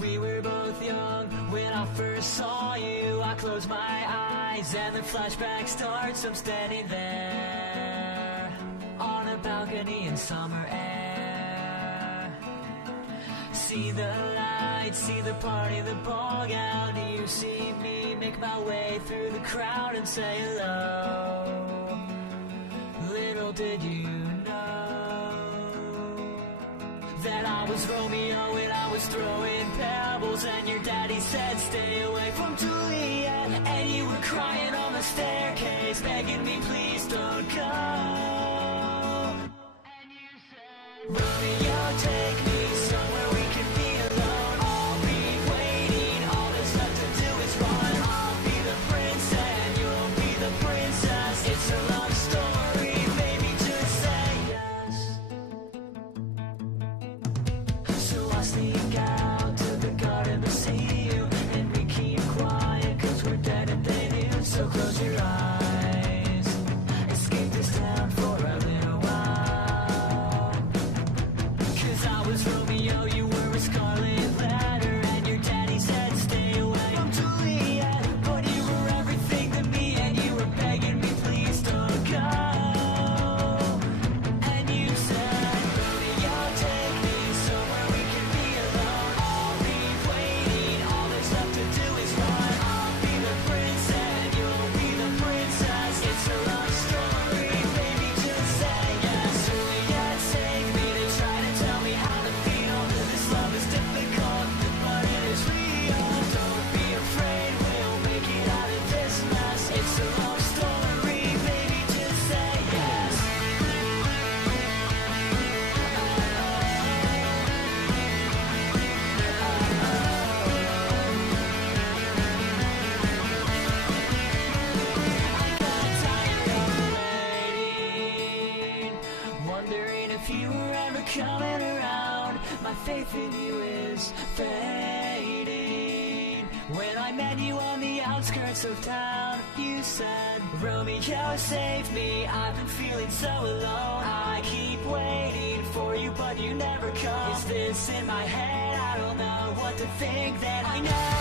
We were both young when I first saw you. I close my eyes and the flashback starts. I'm standing there on a balcony in summer air. See the lights, see the party, the ball gown. You see me make my way through the crowd and say hello. Little did you know that I was Romeo and I was throwing pebbles, and your daddy said stay away from Juliet, and you were crying on the staircase begging me please don't go. And you said, Romeo, take me somewhere we can be alone. I'll be waiting, all that's left to do is run. I'll be the prince and you'll be the princess. It's a love story, baby, just say yes. So I sneak out to the garden to see you, and we keep quiet cause we're dead and they knew. So close your eyes, escape this town for a little while. Cause I was Romeo, you were a scarlet letter, and your daddy said stay away from Juliet, but you were everything to me and you were begging me please don't go. And you said, Romeo, take me somewhere we can be alone. I'll be waiting, all that's left to do is run. I'll be the prince and you'll be the princess. It's a love story, baby, just say yes. Juliet, save me, they try to tell me how to feel. This love is difficult, but it is real. Don't be afraid, we'll make it out of this mess. It's a love story, baby, just say yes. I got tired of waiting, wondering if you were ever coming around. My faith in you is fading. When I met you on the outskirts of town, you said, Romeo, save me, I've been feeling so alone. I keep waiting for you, but you never come. Is this in my head? I don't know what to think, that I know